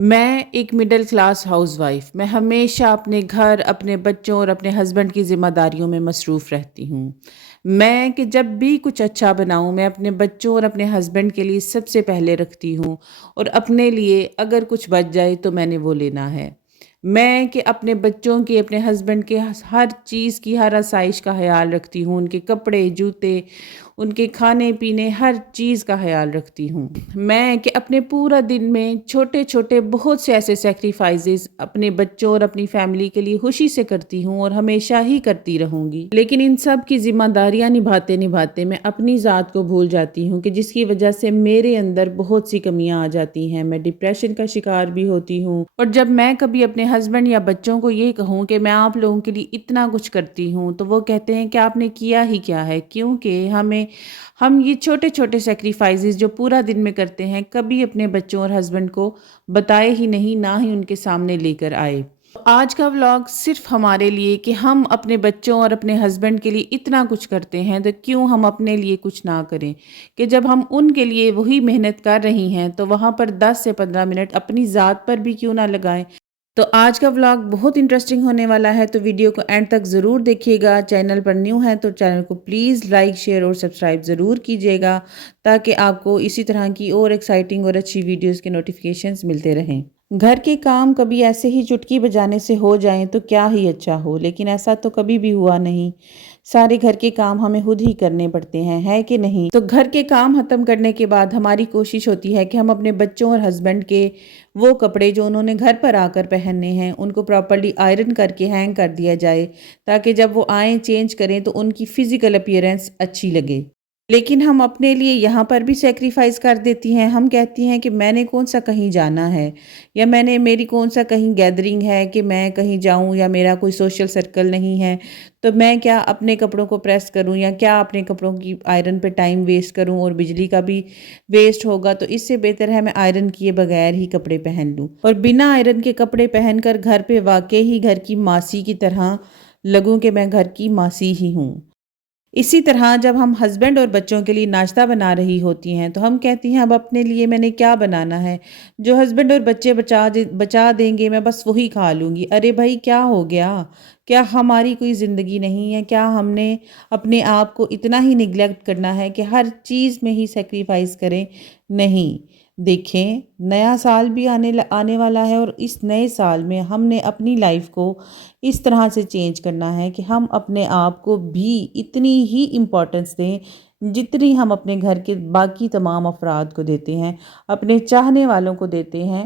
मैं एक middle class housewife. मैं हमेशा अपने घर, अपने बच्चों और अपने हस्बैंड की ज़िम्मेदारियों में मसरूफ़ रहती हूँ। मैं कि जब भी कुछ अच्छा बनाऊँ, मैं अपने बच्चों और अपने हस्बैंड के लिए सबसे पहले रखती हूँ और अपने लिए अगर कुछ बच जाए तो मैंने वो लेना है। मैं कि अपने बच्चों की, अपने हस्बैंड के हर चीज़ की, हर आसाइश का ख़याल रखती हूँ। उनके कपड़े, जूते, उनके खाने-पीने हर चीज़ का ख़याल रखती हूँ। मैं कि अपने पूरा दिन में छोटे-छोटे बहुत से ऐसे सैक्रिफ़ाइसेस अपने बच्चों और अपनी फ़ैमिली के लिए खुशी से करती हूँ और हमेशा ही करती रहूँगी। लेकिन इन सब की ज़िम्मेदारियाँ निभाते-निभाते मैं अपनी ज़ात को भूल जाती हूँ कि जिसकी वज़ह से मेरे अंदर बहुत सी कमियाँ आ जाती हैं। मैं डिप्रेशन का शिकार भी होती हूँ और जब मैं कभी अपने हस्बैंड या बच्चों को ये कहूँ कि मैं आप लोगों के लिए इतना कुछ करती हूँ, तो वो कहते हैं कि आपने किया ही क्या है? क्योंकि हम ये छोटे-छोटे सैक्रिफाइसेस जो पूरा दिन में करते हैं, कभी अपने बच्चों और हस्बैंड को बताए ही नहीं, ना ही उनके सामने लेकर आए। आज का व्लॉग सिर्फ़ हमारे लिए कि हम अपने बच्चों और अपने हस्बैंड के लिए इतना कुछ करते हैं, तो क्यों हम अपने लिए कुछ ना करें? कि जब हम उनके लिए वही मेहनत कर रही हैं, तो वहाँ पर 10 से 15 मिनट अपनी ज़ात पर भी क्यों ना लगाएँ? तो आज का व्लॉग बहुत इंटरेस्टिंग होने वाला है, तो वीडियो को एंड तक ज़रूर देखिएगा। चैनल पर न्यू है तो चैनल को प्लीज़ लाइक, शेयर और सब्सक्राइब ज़रूर कीजिएगा, ताकि आपको इसी तरह की और एक्साइटिंग और अच्छी वीडियोज़ के नोटिफिकेशंस मिलते रहें। घर के काम कभी ऐसे ही चुटकी बजाने से हो जाएं तो क्या ही अच्छा हो, लेकिन ऐसा तो कभी भी हुआ नहीं। सारे घर के काम हमें खुद ही करने पड़ते हैं, है कि नहीं? तो घर के काम खत्म करने के बाद हमारी कोशिश होती है कि हम अपने बच्चों और हस्बैंड के वो कपड़े जो उन्होंने घर पर आकर पहनने हैं, उनको प्रॉपर्ली आयरन करके हैंग कर दिया जाए, ताकि जब वो आएँ चेंज करें तो उनकी फ़िज़िकल अपीयरेंस अच्छी लगे। लेकिन हम अपने लिए यहाँ पर भी सैक्रिफाइस कर देती हैं। हम कहती हैं कि मैंने कौन-सा कहीं जाना है, या मेरी कौन-सा कहीं गैदरिंग है कि मैं कहीं जाऊँ, या मेरा कोई सोशल सर्कल नहीं है, तो मैं क्या अपने कपड़ों को प्रेस करूँ, या क्या अपने कपड़ों की आयरन पे टाइम वेस्ट करूँ और बिजली का भी वेस्ट होगा। तो इससे बेहतर है मैं आयरन किए बगैर ही कपड़े पहन लूँ और बिना आयरन के कपड़े पहनकर घर पे वाक़ई ही घर की मासी की तरह लगूँ कि मैं घर की मासी ही हूँ। इसी तरह जब हम हस्बैंड और बच्चों के लिए नाश्ता बना रही होती हैं, तो हम कहती हैं अब अपने लिए मैंने क्या बनाना है, जो हस्बैंड और बच्चे बचा देंगे मैं बस वही खा लूँगी। अरे भाई, क्या हो गया? क्या हमारी कोई ज़िंदगी नहीं है? क्या हमने अपने आप को इतना ही निग्लेक्ट करना है कि हर चीज़ में ही सैक्रिफाइस करें? नहीं। देखें, नया साल भी आने वाला है और इस नए साल में हमने अपनी लाइफ को इस तरह से चेंज करना है कि हम अपने आप को भी इतनी ही इम्पोर्टेंस दें जितनी हम अपने घर के बाकी तमाम अफराद को देते हैं, अपने चाहने वालों को देते हैं।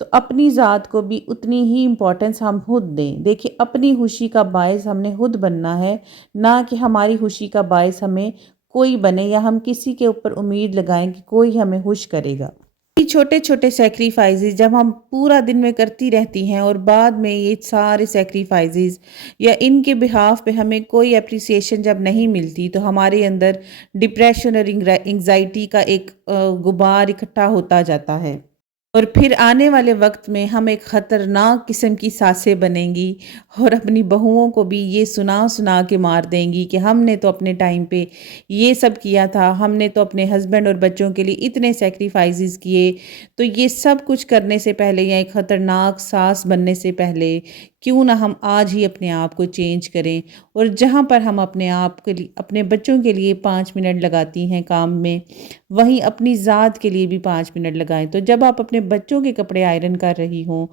तो अपनी ज़ात को भी उतनी ही इम्पोर्टेंस हम खुद दें। देखिए, अपनी खुशी का बायस हमने खुद बनना है, ना कि हमारी खुशी का बायस हमें कोई बने, या हम किसी के ऊपर उम्मीद लगाएं कि कोई हमें खुश करेगा। छोटे-छोटे सैक्रिफाइसेस जब हम पूरा दिन में करती रहती हैं और बाद में ये सारे सैक्रिफाइसेस या इनके बिहाफ पे हमें कोई एप्रिसिएशन जब नहीं मिलती, तो हमारे अंदर डिप्रेशन और एंग्जाइटी का एक गुबार इकट्ठा होता जाता है। और फिर आने वाले वक्त में हम एक ख़तरनाक किस्म की सासें बनेंगी और अपनी बहुओं को भी ये सुना-सुना के मार देंगी कि हमने तो अपने टाइम पे ये सब किया था, हमने तो अपने हस्बैंड और बच्चों के लिए इतने सैक्रिफाइसेस किए। तो ये सब कुछ करने से पहले या एक ख़तरनाक सास बनने से पहले क्यों ना हम आज ही अपने आप को चेंज करें, और जहाँ पर हम अपने आप के लिए, अपने बच्चों के लिए 5 मिनट लगाती हैं काम में, वहीं अपनी ज़ात के लिए भी 5 मिनट लगाएँ। तो जब आप अपने बच्चों के कपड़े आयरन कर रही हों,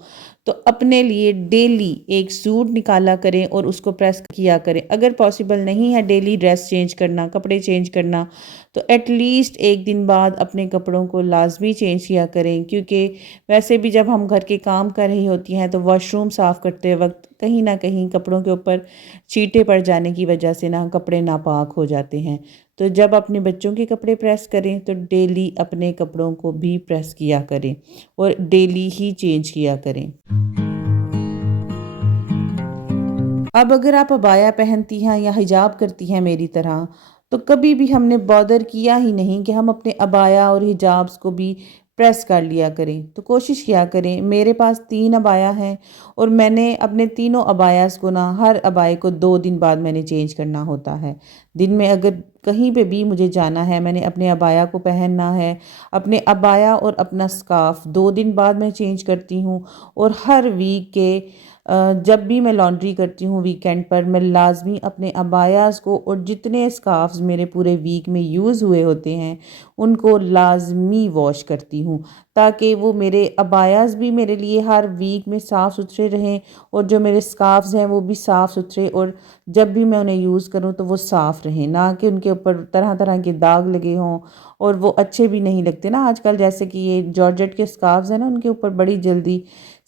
तो अपने लिए डेली एक सूट निकाला करें और उसको प्रेस किया करें। अगर पॉसिबल नहीं है डेली ड्रेस चेंज करना, कपड़े चेंज करना, तो एटलीस्ट एक दिन बाद अपने कपड़ों को लाज़मी चेंज किया करें, क्योंकि वैसे भी जब हम घर के काम कर रही होती हैं, तो वॉशरूम साफ़ करते वक़्त कहीं न कहीं कपड़ों के ऊपर छींटे पड़ जाने की वजह से ना कपड़े नापाक हो जाते हैं। तो जब अपने बच्चों के कपड़े प्रेस करें, तो डेली अपने कपड़ों को भी प्रेस किया करें और डेली ही चेंज किया करें। अब अगर आप अबाया पहनती हैं या हिजाब करती हैं मेरी तरह, तो कभी भी हमने बॉदर किया ही नहीं कि हम अपने अबाया और हिजाब्स को भी प्रेस कर लिया करें। तो कोशिश किया करें, मेरे पास 3 अबाया हैं और मैंने अपने तीनों अबायास को ना, हर अबाए को 2 दिन बाद मैंने चेंज करना होता है। दिन में अगर کہیں پہ بھی مجھے جانا ہے، میں نے اپنے عبایا کو پہننا ہے، اپنے عبایا اور اپنا سکارف 2 دن بعد میں چینج کرتی ہوں، اور ہر ویک کے جب بھی میں لانڈری کرتی ہوں ویکینڈ پر، میں لازمی اپنے عبایاز کو اور جتنے سکارفز میرے پورے ویک میں یوز ہوئے ہوتے ہیں ان کو لازمی واش کرتی ہوں، تاکہ وہ میرے عبایاز بھی میرے لیے ہر ویک میں صاف ستھرے رہیں، اور جو میرے سکارفز ہیں وہ بھی صاف ستھرے، اور جب بھی میں انہیں یوز کروں تو وہ صاف رہیں، نہ کہ ان کے اوپر طرح طرح کے داغ لگے ہوں، اور وہ اچھے بھی نہیں لگتے نا آج کل، جیسے کہ یہ جارجٹ کے سکارفز ہیں نا، ان کے اوپر بڑی جلدی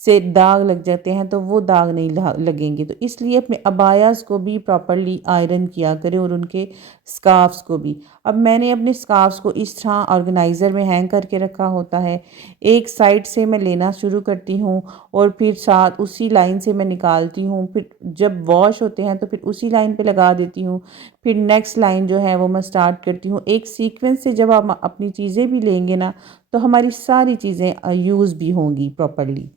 سے داغ لگ جاتے ہیں، تو وہ داغ نہیں لگیں گے، تو اس لیے اپنے عبایاز کو بھی پراپرلی آئرن کیا کریں، اور ان کے سکارفز کو بھی۔ اب میں نے اپنے سکارفز کو اس طرح آرگنائزر میں ہینگ کر کے رکھا ہوتا ہے، ایک سائڈ سے میں لینا شروع کرتی ہوں اور پھر ساتھ اسی لائن سے میں نکالتی ہوں، پھر جب واش ہوتے ہیں تو پھر اسی لائن پہ لگا دیتی ہوں، پھر نیکسٹ لائن جو ہے وہ میں سٹارٹ کرتی ہوں۔ ایک سیکوینس سے جب آپ اپنی چیزیں بھی لیں گے نا تو ہماری ساری چیزیں یوز بھی ہوں گی پراپرلی۔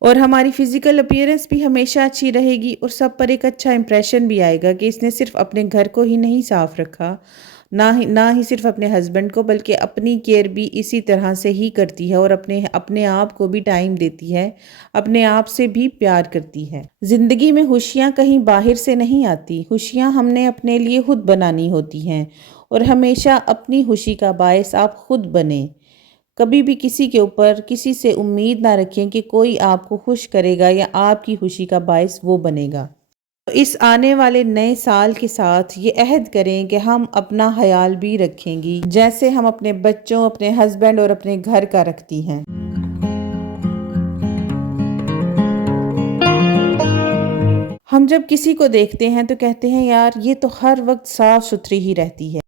اور ہماری فزیکل اپیئرنس بھی ہمیشہ اچھی رہے گی، اور سب پر ایک اچھا امپریشن بھی آئے گا کہ اس نے صرف اپنے گھر کو ہی نہیں صاف رکھا، نہ ہی صرف اپنے ہسبینڈ کو، بلکہ اپنی کیئر بھی اسی طرح سے ہی کرتی ہے، اور اپنے آپ کو بھی ٹائم دیتی ہے، اپنے آپ سے بھی پیار کرتی ہے۔ زندگی میں خوشیاں کہیں باہر سے نہیں آتی، خوشیاں ہم نے اپنے لیے خود بنانی ہوتی ہیں، اور ہمیشہ اپنی خوشی کا باعث آپ خود بنیں۔ کبھی بھی کسی کے اوپر کسی سے امید نہ رکھیں کہ کوئی آپ کو خوش کرے گا یا آپ کی خوشی کا باعث وہ بنے گا۔ اس آنے والے نئے سال کے ساتھ یہ عہد کریں کہ ہم اپنا خیال بھی رکھیں گی، جیسے ہم اپنے بچوں، اپنے ہسبینڈ اور اپنے گھر کا رکھتی ہیں۔ ہم جب کسی کو دیکھتے ہیں تو کہتے ہیں یار یہ تو ہر وقت صاف ستھری ہی رہتی ہے،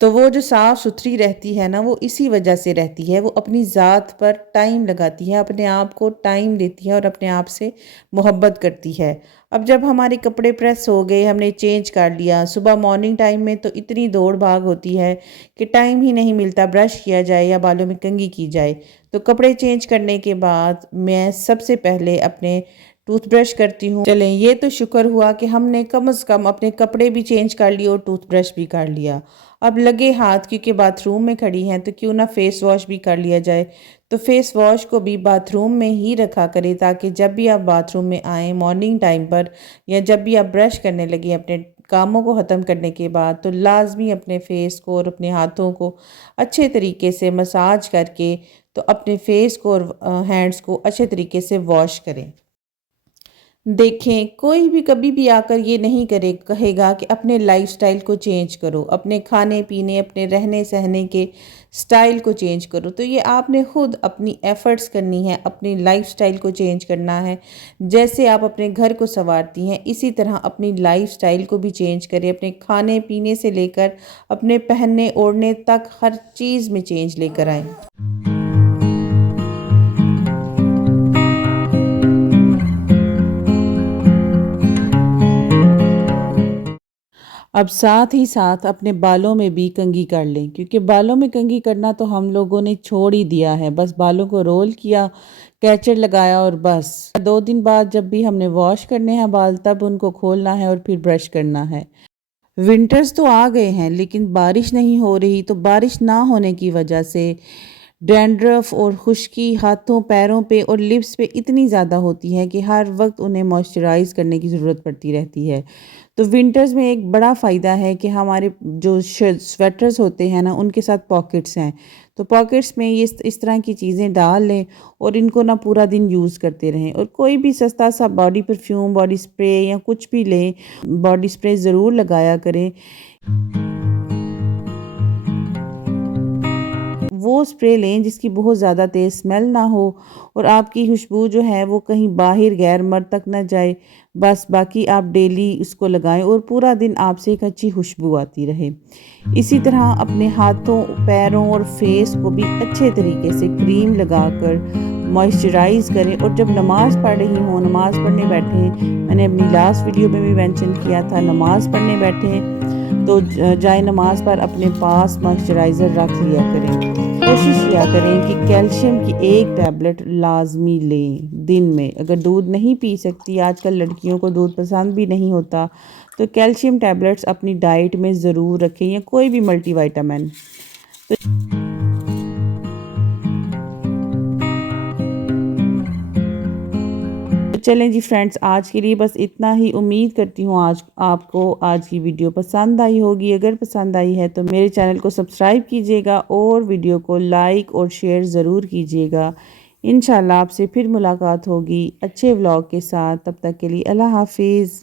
تو وہ جو صاف ستھری رہتی ہے نا وہ اسی وجہ سے رہتی ہے، وہ اپنی ذات پر ٹائم لگاتی ہے، اپنے آپ کو ٹائم دیتی ہے اور اپنے آپ سے محبت کرتی ہے۔ اب جب ہمارے کپڑے پریس ہو گئے، ہم نے چینج کر لیا، صبح مارننگ ٹائم میں تو اتنی دوڑ بھاگ ہوتی ہے کہ ٹائم ہی نہیں ملتا برش کیا جائے یا بالوں میں کنگھی کی جائے، تو کپڑے چینج کرنے کے بعد میں سب سے پہلے اپنے ٹوتھ برش کرتی ہوں۔ چلیں یہ تو شکر ہوا کہ ہم نے کم از کم اپنے کپڑے بھی چینج کر لیے اور ٹوتھ برش بھی کر لیا۔ اب لگے ہاتھ کیونکہ باتھ روم میں کھڑی ہیں تو کیوں نہ فیس واش بھی کر لیا جائے، تو فیس واش کو بھی باتھ روم میں ہی رکھا کرے، تاکہ جب بھی آپ باتھ روم میں آئیں مارننگ ٹائم پر، یا جب بھی آپ برش کرنے لگیں اپنے کاموں کو ختم کرنے کے بعد، تو لازمی اپنے فیس کو اور اپنے ہاتھوں کو اچھے طریقے سے مساج کر کے تو اپنے فیس کو اور ہینڈز کو اچھے طریقے سے واش کریں۔ دیکھیں کوئی بھی کبھی بھی آ کر یہ نہیں کہے گا کہ اپنے لائف سٹائل کو چینج کرو، اپنے کھانے پینے، اپنے رہنے سہنے کے سٹائل کو چینج کرو، تو یہ آپ نے خود اپنی ایفرٹس کرنی ہے، اپنی لائف سٹائل کو چینج کرنا ہے۔ جیسے آپ اپنے گھر کو سنوارتی ہیں اسی طرح اپنی لائف سٹائل کو بھی چینج کریں، اپنے کھانے پینے سے لے کر اپنے پہننے اوڑھنے تک ہر چیز میں چینج لے کر آئیں۔ اب ساتھ ہی ساتھ اپنے بالوں میں بھی کنگھی کر لیں، کیونکہ بالوں میں کنگھی کرنا تو ہم لوگوں نے چھوڑ ہی دیا ہے، بس بالوں کو رول کیا، کیچر لگایا اور بس 2 دن بعد جب بھی ہم نے واش کرنے ہیں بال تب ان کو کھولنا ہے اور پھر برش کرنا ہے۔ ونٹرز تو آ گئے ہیں لیکن بارش نہیں ہو رہی، تو بارش نہ ہونے کی وجہ سے ڈینڈرف اور خشکی ہاتھوں پیروں پہ اور لپس پہ اتنی زیادہ ہوتی ہے کہ ہر وقت انہیں موئسچرائز کرنے کی ضرورت پڑتی رہتی ہے۔ تو ونٹرز میں ایک بڑا فائدہ ہے کہ ہمارے جو سویٹرز ہوتے ہیں نا ان کے ساتھ پاکٹس ہیں، تو پاکٹس میں یہ اس طرح کی چیزیں ڈال لیں اور ان کو نہ پورا دن یوز کرتے رہیں، اور کوئی بھی سستا سا باڈی پرفیوم، باڈی سپرے یا کچھ بھی لیں، باڈی سپرے ضرور لگایا کریں۔ وہ سپرے لیں جس کی بہت زیادہ تیز سمیل نہ ہو، اور آپ کی خوشبو جو ہے وہ کہیں باہر غیر مرد تک نہ جائے، بس باقی آپ ڈیلی اس کو لگائیں اور پورا دن آپ سے ایک اچھی خوشبو آتی رہے۔ اسی طرح اپنے ہاتھوں، پیروں اور فیس کو بھی اچھے طریقے سے کریم لگا کر موئسچرائز کریں، اور جب نماز پڑھ رہی ہوں، نماز پڑھنے بیٹھیں، میں نے اپنی لاسٹ ویڈیو میں بھی مینشن کیا تھا، نماز پڑھنے بیٹھیں تو جائے نماز پر اپنے پاس موئسچرائزر رکھ لیا کریں۔ کوشش کیا کریں کہ کیلشیم کی ایک ٹیبلٹ لازمی لیں دن میں. اگر دودھ نہیں پی سکتی، آج کل لڑکیوں کو دودھ پسند بھی نہیں ہوتا، تو کیلشیم ٹیبلٹس اپنی ڈائٹ میں ضرور رکھیں، یا کوئی بھی ملٹی وائٹامن. چلیں جی فرینڈز، آج کے لیے بس اتنا ہی. امید کرتی ہوں آج آپ کو آج کی ویڈیو پسند آئی ہوگی. اگر پسند آئی ہے تو میرے چینل کو سبسکرائب کیجیے گا اور ویڈیو کو لائک اور شیئر ضرور کیجیے گا. انشاءاللہ آپ سے پھر ملاقات ہوگی اچھے ولاگ کے ساتھ. تب تک کے لیے اللہ حافظ.